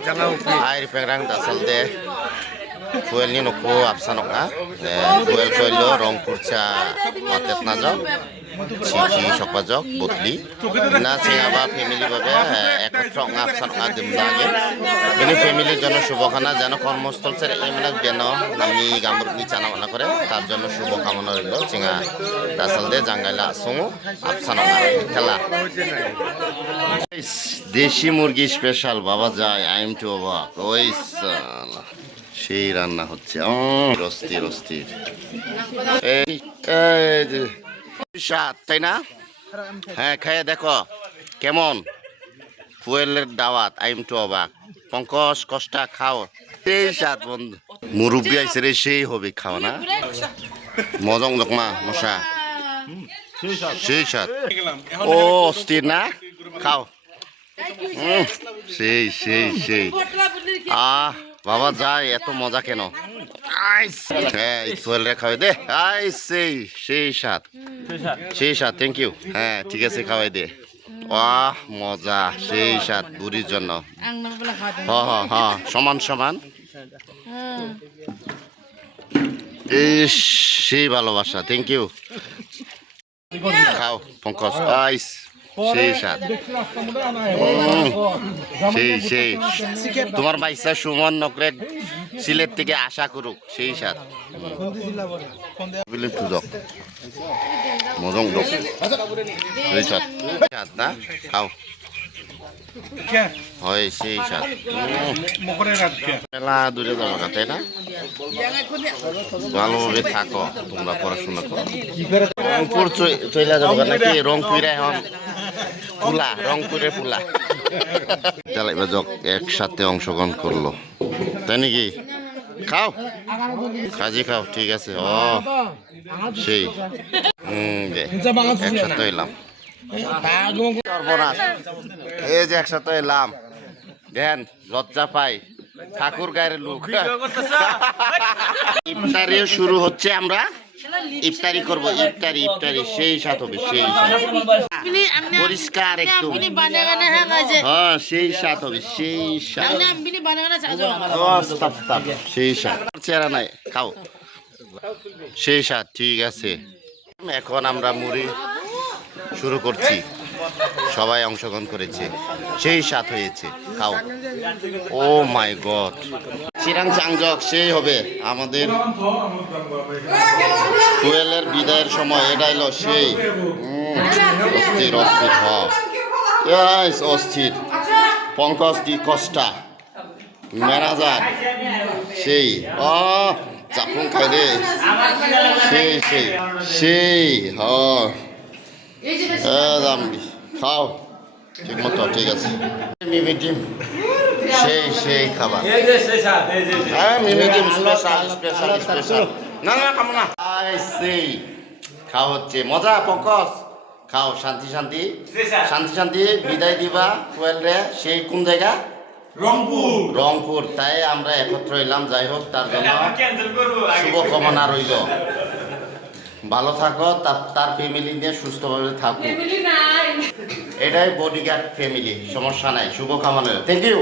air pengrang dasal de fuel ni noko apsanok na fuel koilo rong kurcha matet na jok চিঠি সকাজক বদলি না চিঙাবা family ভাবে একত্র আপসান আদিম লাগে বেনি ফ্যামিলির জন্য শুভকামনা যেন কর্মস্থল ছেড়ে এমনাক বেন নামি গামরুকনি চানা মানা করে তার জন্য শুভকামনা রইল চিঙা দাসাল দে জাঙ্গাইলা সঙ্গ আপসান খেলা দেশি মুরগি স্পেশাল বাবা যায় আই এম টু অবাক ওই সেই রান্না হচ্ছে অস্থির অস্থির এই স্বাদ তাই না হ্যাঁ খেয়ে দেখো কেমন ফুয়েলের দাওয়াত আই এম টু অবাক পঙ্কজ কষ্টা খাও সেই স্বাদ বন্ধু মুরব্বী আইসে রে সেই হবে খাওয়া না মজং দকমা মশা সেই স্বাদ ও অস্থির না খাও সেই সেই সেই বাবা যায় এত মজা কেন হ্যাঁ ফুয়েল রে খাওয়াই দে সেই সেই স্বাদ সেই স্বাদ থ্যাংক ইউ হ্যাঁ ঠিক আছে খাওয়াই দে মজা সেই স্বাদ বুড়ির জন্য সমান সমান সেই ভালোবাসা থ্যাংক ইউ খাও পঙ্কজ সেই স্বাদ সেই সেই তোমার বাইসা সুমন নকরে সিলেট থেকে আশা করুক সেই স্বাদ তুজক মজং দক সেই স্বাদ স্বাদ না খাও হয় সেই স্বাদ মেলা দূরে যাবো না তাই না ভালোভাবে থাকো তোমরা পড়াশোনা করো রংপুর চলে যাবো নাকি রংপুরে এখন পুলা রংপুরের পুলা তাহলে যোগ একসাথে অংশগ্রহণ করলো তাই নাকি খাও কাজী খাও ঠিক আছে সেই একসাথে এলাম এই যে একসাথে এলাম দেন লজ্জা পাই ঠাকুর গায়ের লোক ইফতারিও শুরু হচ্ছে আমরা ইফতারি করবো ইফতারি ইফতারি সেই সাথ হবে সেই পরিষ্কার একদম হ্যাঁ সেই সাথ হবে সেই সেই সাথ চেহারা নাই খাও সেই সাথ ঠিক আছে এখন আমরা মুড়ি শুরু করছি সবাই অংশগ্রহণ করেছে সেই সাথ হয়েছে খাও ও মাই গড চিরাং চাংজক সেই হবে আমাদের ফুয়েলের বিদায়ের সময় এটা এলো সেই অস্থির অস্থির অস্থির পঙ্কজ দি কষ্টা ম্যানেজার সেই চাপুং খাই রে সেই সেই সেই খাও ঠিক মতো ঠিক আছে মিমি টিম সেই সেই খাবার হ্যাঁ মিমি টিম স্পেশাল স্পেশাল স্পেশাল না না খাবো না সেই খাও হচ্ছে মজা পঙ্কজ খাও শান্তি শান্তি শান্তি শান্তি বিদায় দিবা ফুয়েল রে সেই কোন জায়গা রংপুর রংপুর তাই আমরা একত্র এলাম যাই হোক তার জন্য শুভকামনা রইল ভালো থাকো তার ফ্যামিলি নিয়ে সুস্থভাবে থাকো এটাই বডিগার্ড ফ্যামিলি সমস্যা নাই শুভকামনা থ্যাংক ইউ